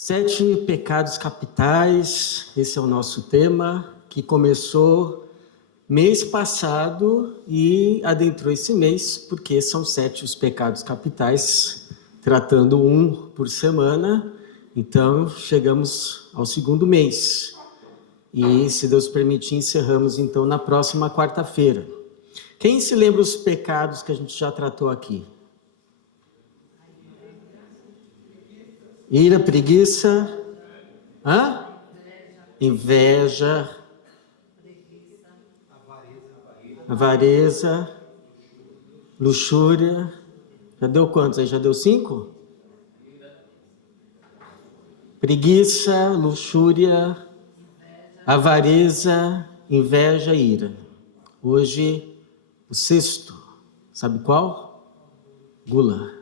7 pecados capitais, esse é o nosso tema, que começou mês passado e adentrou esse mês, porque são 7 os pecados capitais, tratando um por semana. Então, chegamos ao segundo mês. E, se Deus permitir, encerramos então na próxima quarta-feira. Quem se lembra os pecados que a gente já tratou aqui? Ira, preguiça, inveja, avareza, luxúria. Já deu quantos aí? Já deu 5? Preguiça, luxúria, avareza, inveja e ira. Hoje, o 6º. Sabe qual? Gula.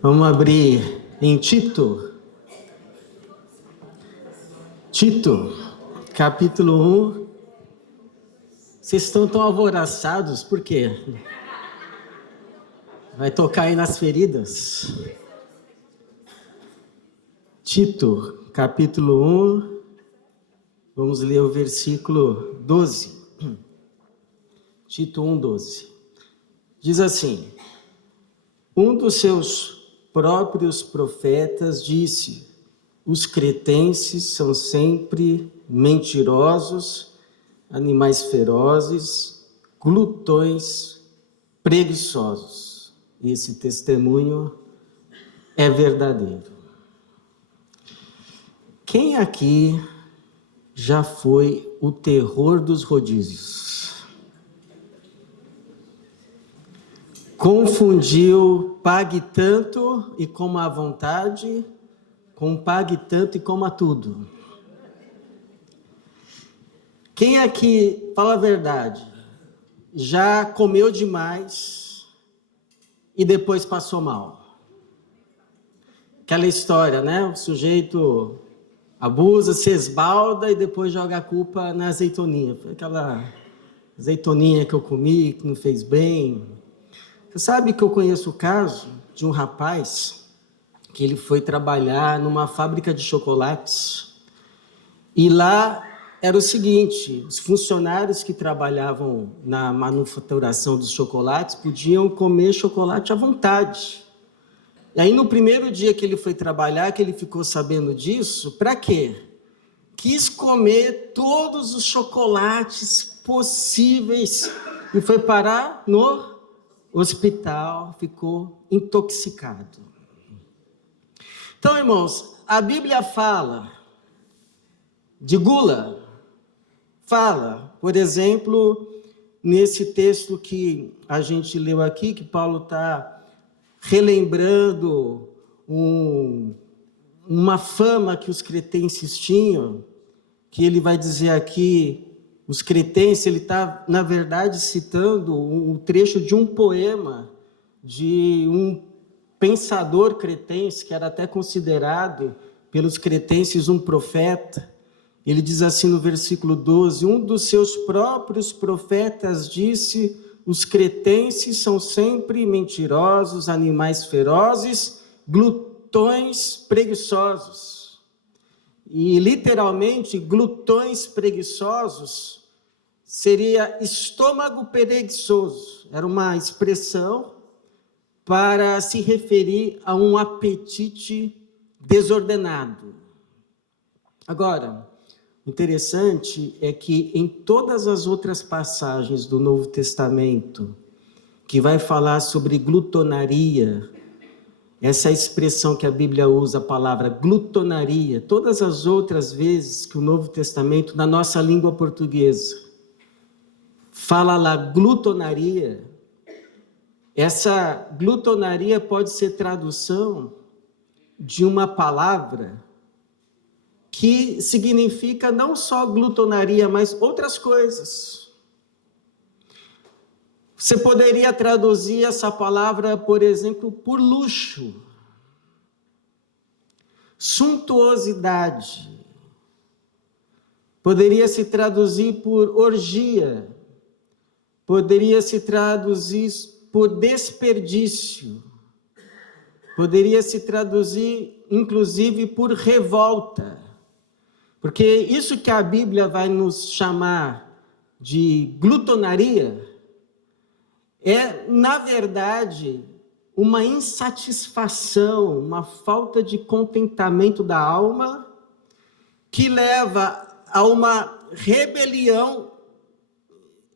Vamos abrir em Tito, capítulo 1. Vocês estão tão alvoroçados, por quê? Vai tocar aí nas feridas? Tito, capítulo 1, vamos ler o versículo 12. Tito 1, 12. Diz assim: um dos seus próprios profetas disse: os cretenses são sempre mentirosos, animais ferozes, glutões, preguiçosos. Esse testemunho é verdadeiro. Quem aqui já foi o terror dos rodízios? Confundiu pague tanto e coma à vontade com pague tanto e coma tudo. Quem aqui, fala a verdade, já comeu demais e depois passou mal? Aquela história, né? O sujeito abusa, se esbalda e depois joga a culpa na azeitoninha. Foi aquela azeitoninha que eu comi, que não fez bem. Você sabe que eu conheço o caso de um rapaz que ele foi trabalhar numa fábrica de chocolates e lá era o seguinte: os funcionários que trabalhavam na manufaturação dos chocolates podiam comer chocolate à vontade. E aí no primeiro dia que ele foi trabalhar, que ele ficou sabendo disso, para quê? Quis comer todos os chocolates possíveis e foi parar no hospital, ficou intoxicado. Então, irmãos, a Bíblia fala de gula. Fala, por exemplo, nesse texto que a gente leu aqui, que Paulo está relembrando uma fama que os cretenses tinham, que ele vai dizer aqui, os cretenses, ele está, na verdade, citando um trecho de um poema de um pensador cretense, que era até considerado pelos cretenses um profeta. Ele diz assim no versículo 12: um dos seus próprios profetas disse: os cretenses são sempre mentirosos, animais ferozes, glutões preguiçosos. E, literalmente, glutões preguiçosos seria estômago preguiçoso. Era uma expressão para se referir a um apetite desordenado. Agora, o interessante é que em todas as outras passagens do Novo Testamento, que vai falar sobre glutonaria, essa expressão que a Bíblia usa, a palavra glutonaria, todas as outras vezes que o Novo Testamento, na nossa língua portuguesa, fala lá glutonaria, essa glutonaria pode ser tradução de uma palavra que significa não só glutonaria, mas outras coisas. Você poderia traduzir essa palavra, por exemplo, por luxo, suntuosidade. Poderia se traduzir por orgia. Poderia se traduzir por desperdício. poderia se traduzir, inclusive, por revolta. Porque isso que a Bíblia vai nos chamar de glutonaria é, na verdade, uma insatisfação, uma falta de contentamento da alma que leva a uma rebelião,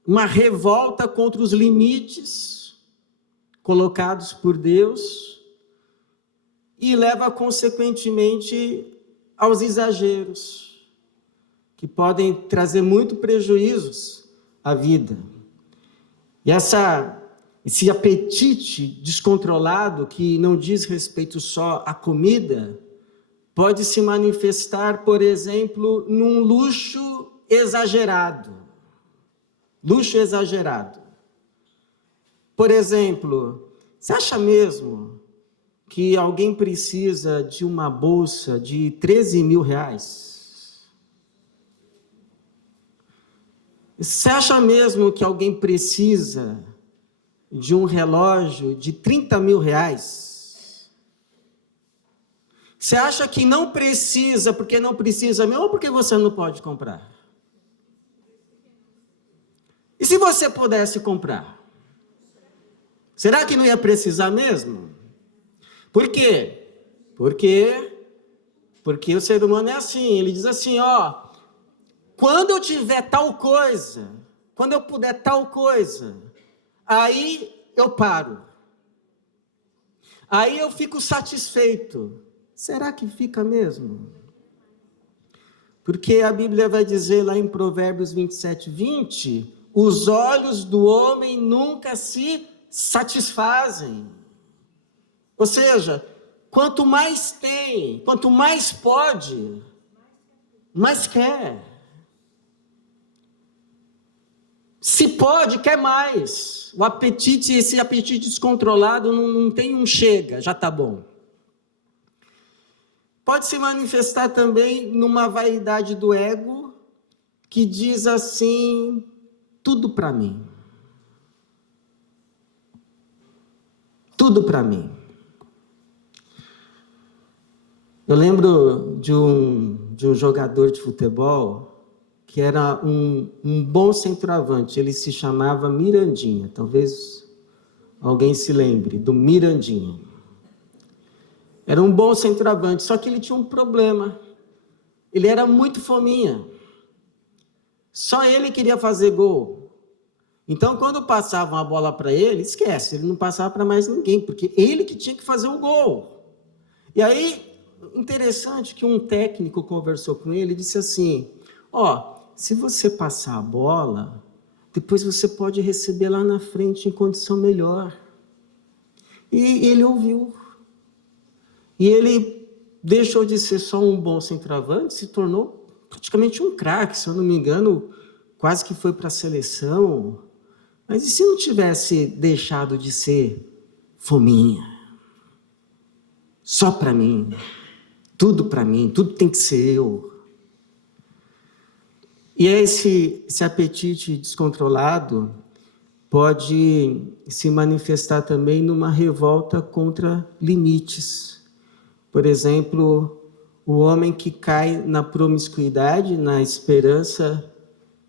uma revolta contra os limites colocados por Deus e leva, consequentemente, aos exageros, que podem trazer muito prejuízos à vida. E esse apetite descontrolado, que não diz respeito só à comida, pode se manifestar, por exemplo, num luxo exagerado. Luxo exagerado. Por exemplo, você acha mesmo que alguém precisa de uma bolsa de 13 mil reais? Você acha mesmo que alguém precisa de um relógio de 30 mil reais? Você acha que não precisa porque não precisa mesmo ou porque você não pode comprar? E se você pudesse comprar? Será que não ia precisar mesmo? Por quê? Porque o ser humano é assim, ele diz assim, ó, quando eu tiver tal coisa, quando eu puder tal coisa, aí eu paro. Aí eu fico satisfeito. Será que fica mesmo? Porque a Bíblia vai dizer lá em Provérbios 27:20, os olhos do homem nunca se satisfazem. Ou seja, quanto mais tem, quanto mais pode, mais quer. Se pode, quer mais. O apetite, esse apetite descontrolado não tem um chega, já está bom. Pode se manifestar também numa vaidade do ego, que diz assim, tudo para mim. Tudo para mim. Eu lembro de um jogador de futebol que era um bom centroavante, ele se chamava Mirandinha, talvez alguém se lembre do Mirandinha. Era um bom centroavante, só que ele tinha um problema, ele era muito fominha, só ele queria fazer gol. Então, quando passavam a bola para ele, esquece, ele não passava para mais ninguém, porque ele que tinha que fazer o gol. E aí, interessante que um técnico conversou com ele e disse assim, ó, se você passar a bola, depois você pode receber lá na frente em condição melhor. E ele ouviu. E ele deixou de ser só um bom centroavante, se tornou praticamente um craque, se eu não me engano, quase que foi para a seleção. Mas e se não tivesse deixado de ser fominha? Só para mim, tudo tem que ser eu. E esse apetite descontrolado pode se manifestar também numa revolta contra limites. Por exemplo, o homem que cai na promiscuidade, na esperança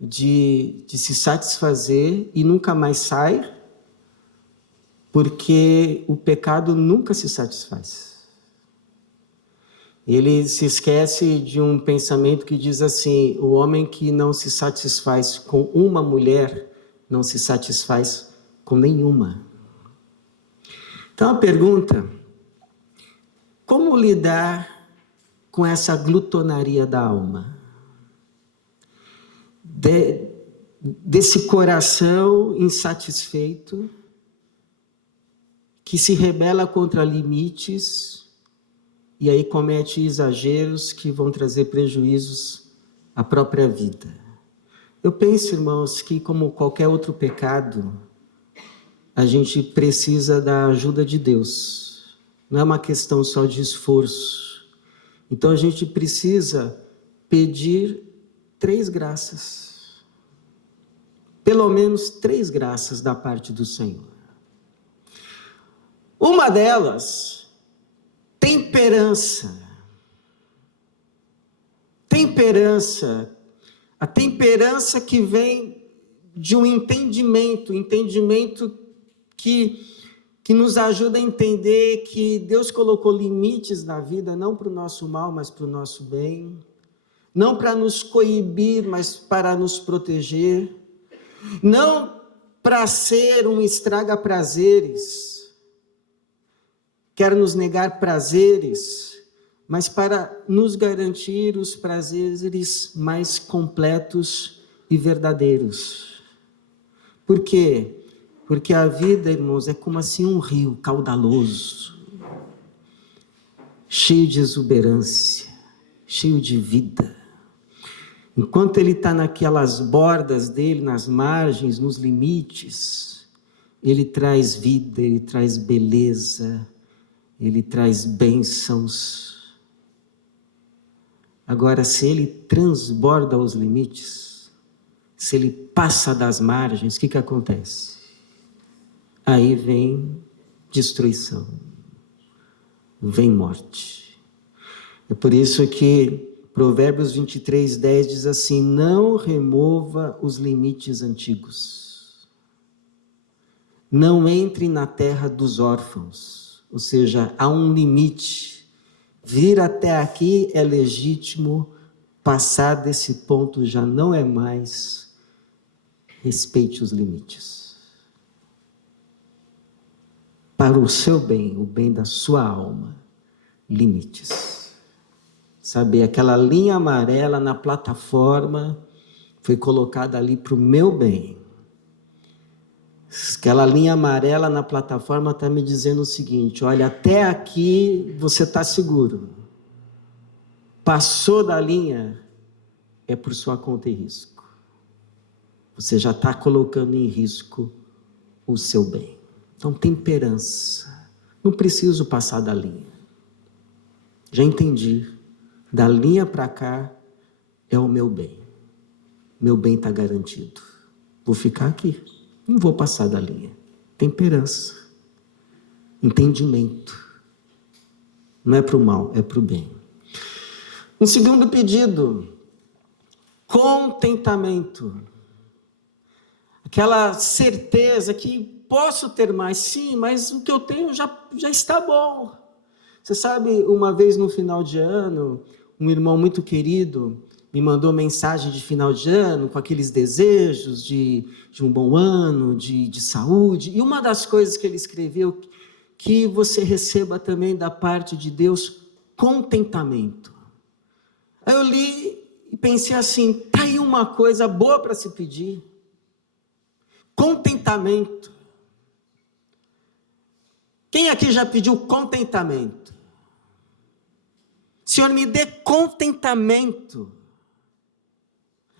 de se satisfazer e nunca mais sai, porque o pecado nunca se satisfaz. Ele se esquece de um pensamento que diz assim, o homem que não se satisfaz com uma mulher, não se satisfaz com nenhuma. Então a pergunta, como lidar com essa glutonaria da alma? Desse coração insatisfeito, que se rebela contra limites, e aí comete exageros que vão trazer prejuízos à própria vida. Eu penso, irmãos, que como qualquer outro pecado, a gente precisa da ajuda de Deus. Não é uma questão só de esforço. Então a gente precisa pedir 3 graças. Pelo menos 3 graças da parte do Senhor. Uma delas temperança. Temperança. A temperança que vem de um entendimento que nos ajuda a entender que Deus colocou limites na vida, não para o nosso mal, mas para o nosso bem. Não para nos coibir, mas para nos proteger. Não para ser um estraga-prazeres, quer nos negar prazeres, mas para nos garantir os prazeres mais completos e verdadeiros. Por quê? Porque a vida, irmãos, é como assim um rio caudaloso, cheio de exuberância, cheio de vida. Enquanto ele está naquelas bordas dele, nas margens, nos limites, ele traz vida, ele traz beleza, ele traz bênçãos. Agora, se ele transborda os limites, se ele passa das margens, o que acontece? Aí vem destruição, vem morte. É por isso que Provérbios 23:10 diz assim: não remova os limites antigos. Não entre na terra dos órfãos. Ou seja, há um limite. Vir até aqui é legítimo, passar desse ponto já não é mais. Respeite os limites. Para o seu bem, o bem da sua alma, limites. Sabe, aquela linha amarela na plataforma foi colocada ali para o meu bem. Aquela linha amarela na plataforma está me dizendo o seguinte: olha, até aqui você está seguro. Passou da linha, é por sua conta e risco. Você já está colocando em risco o seu bem. Então, temperança. Não preciso passar da linha. Já entendi. Da linha para cá é o meu bem. Meu bem está garantido. Vou ficar aqui. Não vou passar da linha. Temperança. Entendimento. Não é para o mal, é para o bem. Um segundo pedido. Contentamento. Aquela certeza que posso ter mais, sim, mas o que eu tenho já está bom. Você sabe, uma vez no final de ano, um irmão muito querido me mandou mensagem de final de ano com aqueles desejos de um bom ano, de saúde. E uma das coisas que ele escreveu, que você receba também da parte de Deus, contentamento. Aí eu li e pensei assim, está aí uma coisa boa para se pedir. Contentamento. Quem aqui já pediu contentamento? Senhor, me dê contentamento.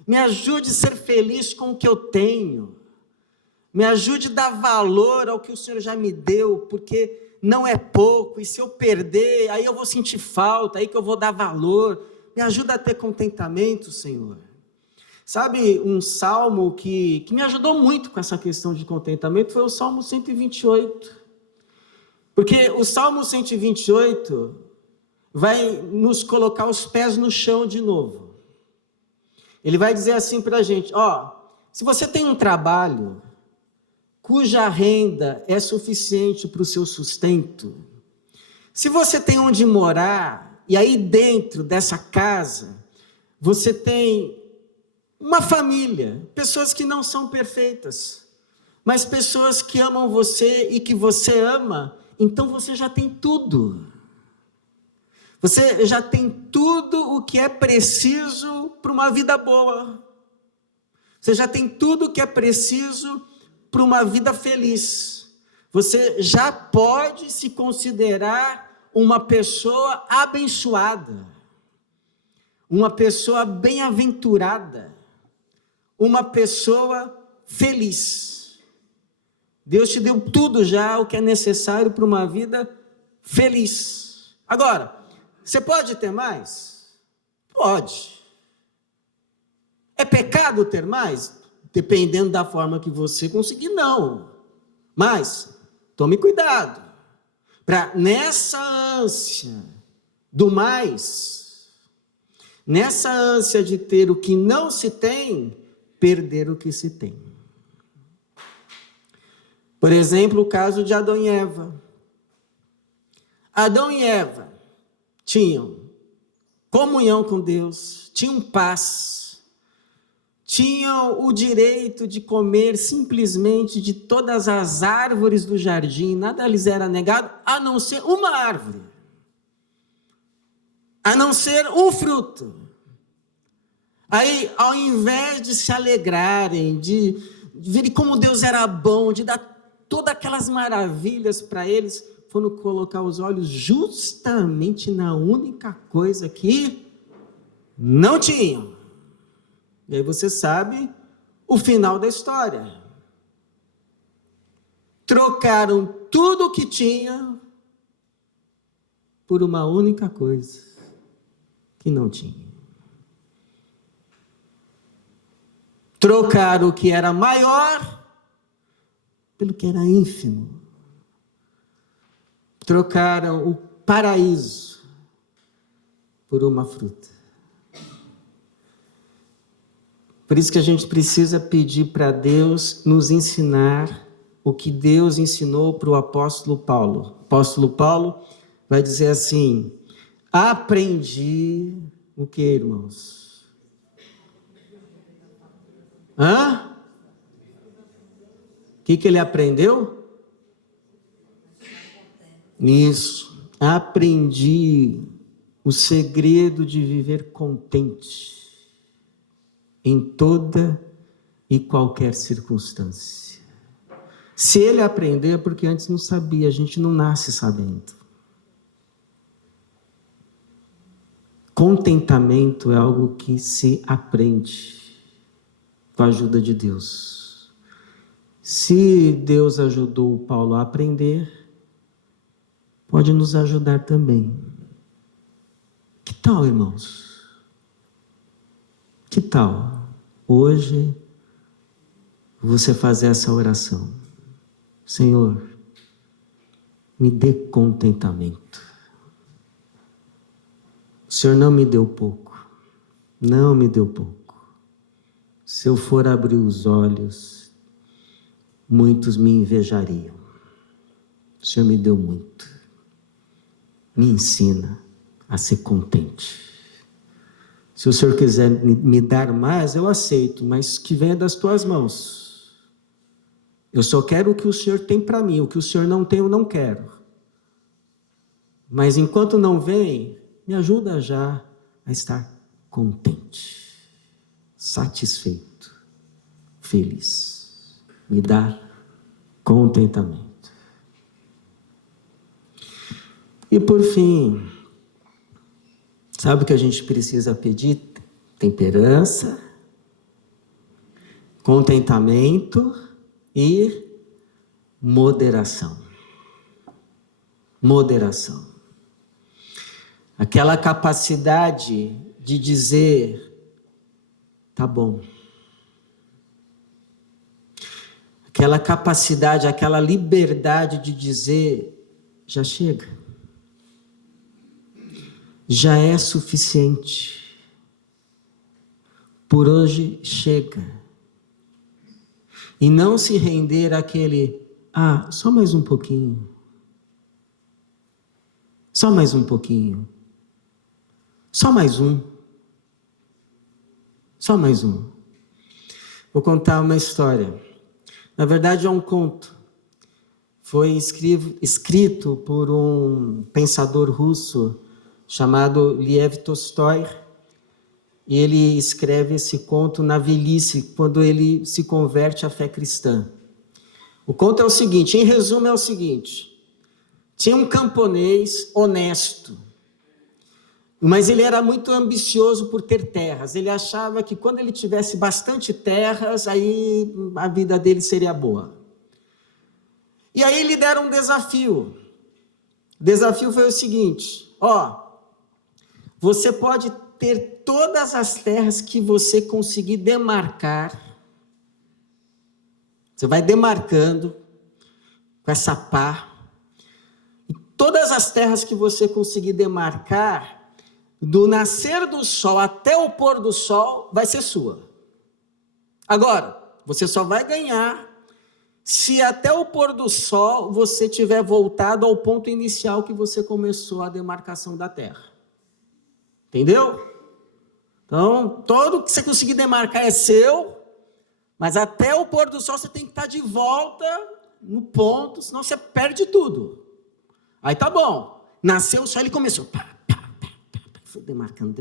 Me ajude a ser feliz com o que eu tenho. Me ajude a dar valor ao que o Senhor já me deu, porque não é pouco, e se eu perder, aí eu vou sentir falta, aí que eu vou dar valor. Me ajuda a ter contentamento, Senhor. Sabe, um salmo que me ajudou muito com essa questão de contentamento foi o Salmo 128. Porque o Salmo 128 vai nos colocar os pés no chão de novo. Ele vai dizer assim para a gente, se você tem um trabalho cuja renda é suficiente para o seu sustento, se você tem onde morar, e aí dentro dessa casa, você tem uma família, pessoas que não são perfeitas, mas pessoas que amam você e que você ama, então você já tem tudo. Você já tem tudo o que é preciso para uma vida boa. Você já tem tudo o que é preciso para uma vida feliz. Você já pode se considerar uma pessoa abençoada, uma pessoa bem-aventurada, uma pessoa feliz. Deus te deu tudo já o que é necessário para uma vida feliz. Agora, você pode ter mais? Pode. É pecado ter mais? Dependendo da forma que você conseguir, não. Mas, tome cuidado, para nessa ânsia do mais, nessa ânsia de ter o que não se tem, perder o que se tem. Por exemplo, o caso de Adão e Eva. Adão e Eva tinham comunhão com Deus, tinham paz, tinham o direito de comer simplesmente de todas as árvores do jardim, nada lhes era negado, a não ser uma árvore, a não ser um fruto. Aí, ao invés de se alegrarem, de verem como Deus era bom, de dar todas aquelas maravilhas para eles, foram colocar os olhos justamente na única coisa que não tinham. E aí você sabe o final da história. Trocaram tudo o que tinha por uma única coisa que não tinha. Trocaram o que era maior pelo que era ínfimo. Trocaram o paraíso por uma fruta. Por isso que a gente precisa pedir para Deus nos ensinar o que Deus ensinou para o apóstolo Paulo. O apóstolo Paulo vai dizer assim: aprendi o que, irmãos? Hã? O que ele aprendeu? Isso. Aprendi o segredo de viver contente em toda e qualquer circunstância. Se ele aprender, é porque antes não sabia, a gente não nasce sabendo. Contentamento é algo que se aprende com a ajuda de Deus. Se Deus ajudou o Paulo a aprender, pode nos ajudar também. Que tal, irmãos? Que tal hoje você fazer essa oração? Senhor, me dê contentamento. O Senhor não me deu pouco. Não me deu pouco. Se eu for abrir os olhos, muitos me invejariam. O Senhor me deu muito. Me ensina a ser contente. Se o Senhor quiser me dar mais, eu aceito, mas que venha das tuas mãos. Eu só quero o que o Senhor tem para mim, o que o Senhor não tem, eu não quero. Mas enquanto não vem, me ajuda já a estar contente, satisfeito, feliz. Me dá contentamento. E por fim, sabe o que a gente precisa pedir? Temperança, contentamento e moderação. Moderação. Aquela capacidade de dizer, tá bom. Aquela capacidade, aquela liberdade de dizer, já chega. Já é suficiente. Por hoje chega. E não se render àquele, só mais um pouquinho. Só mais um pouquinho. Só mais um. Só mais um. Vou contar uma história. Na verdade é um conto. Foi escrito por um pensador russo chamado Lev Tolstói, e ele escreve esse conto na velhice, quando ele se converte à fé cristã. O conto é o seguinte, em resumo é o seguinte: tinha um camponês honesto, mas ele era muito ambicioso por ter terras. Ele achava que quando ele tivesse bastante terras, aí a vida dele seria boa. E aí lhe deram um desafio. O desafio foi o seguinte: você pode ter todas as terras que você conseguir demarcar. Você vai demarcando com essa pá. todas as terras que você conseguir demarcar, do nascer do sol até o pôr do sol, vai ser sua. Agora, você só vai ganhar se até o pôr do sol você tiver voltado ao ponto inicial que você começou a demarcação da terra. Entendeu? Então, todo que você conseguir demarcar é seu, mas até o pôr do sol você tem que estar de volta no ponto, senão você perde tudo. Aí tá bom. Nasceu o sol, ele começou. Foi demarcando,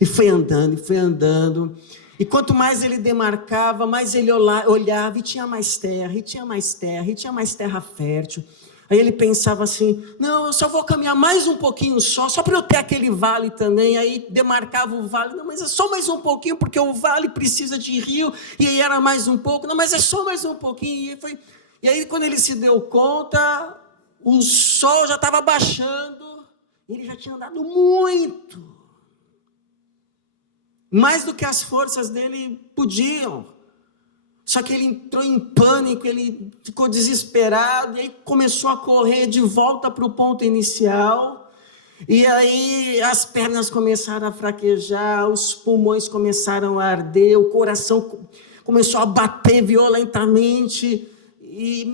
e foi andando. E quanto mais ele demarcava, mais ele olhava, e tinha mais terra, e tinha mais terra fértil. Aí ele pensava assim, não, eu só vou caminhar mais um pouquinho só para eu ter aquele vale também. Aí demarcava o vale, não, mas é só mais um pouquinho, porque o vale precisa de rio, e aí era mais um pouco, não, mas é só mais um pouquinho. E aí quando ele se deu conta, o sol já estava baixando, ele já tinha andado muito, mais do que as forças dele podiam. Só que ele entrou em pânico, ele ficou desesperado, e aí começou a correr de volta para o ponto inicial, e aí as pernas começaram a fraquejar, os pulmões começaram a arder, o coração começou a bater violentamente,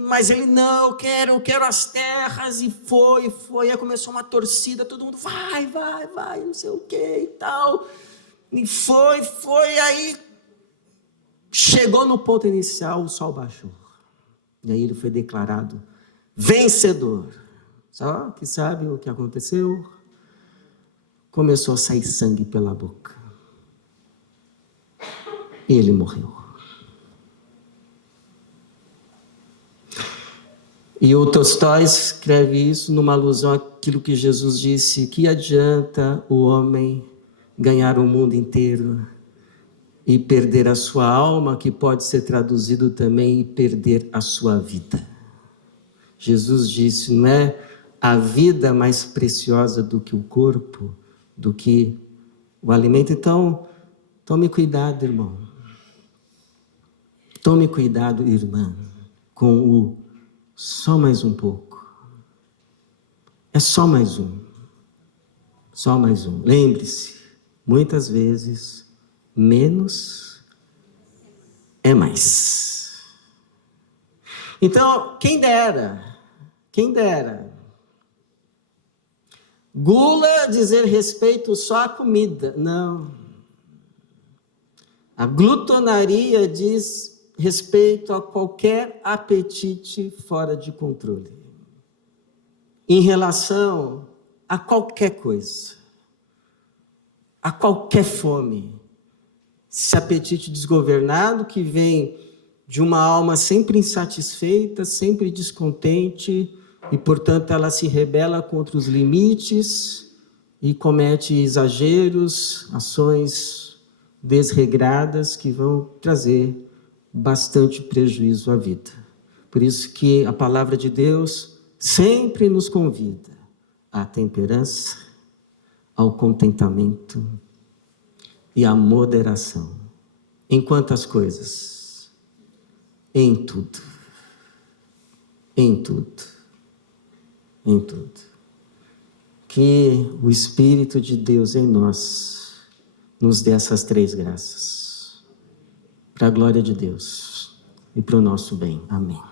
mas ele, não, eu quero as terras, e foi, aí começou uma torcida, todo mundo, vai, não sei o que e tal, e foi, aí chegou no ponto inicial, o sol baixou, e aí ele foi declarado vencedor. Só que sabe o que aconteceu? Começou a sair sangue pela boca, e ele morreu. E o Tolstói escreve isso numa alusão àquilo que Jesus disse: que adianta o homem ganhar o mundo inteiro e perder a sua alma, que pode ser traduzido também, e perder a sua vida. Jesus disse, não é a vida mais preciosa do que o corpo, do que o alimento? Então, tome cuidado, irmão. Tome cuidado, irmã, com o só mais um pouco. É só mais um. Só mais um. Lembre-se, muitas vezes, menos é mais. Então, quem dera. Gula dizer respeito só à comida. Não. A glutonaria diz respeito a qualquer apetite fora de controle, em relação a qualquer coisa, a qualquer fome. Esse apetite desgovernado que vem de uma alma sempre insatisfeita, sempre descontente, e portanto ela se rebela contra os limites e comete exageros, ações desregradas que vão trazer bastante prejuízo à vida. Por isso que a palavra de Deus sempre nos convida à temperança, ao contentamento e à moderação. Em quantas coisas? Em tudo. Em tudo. Em tudo. Que o Espírito de Deus em nós nos dê essas 3 graças. Para a glória de Deus e para o nosso bem. Amém.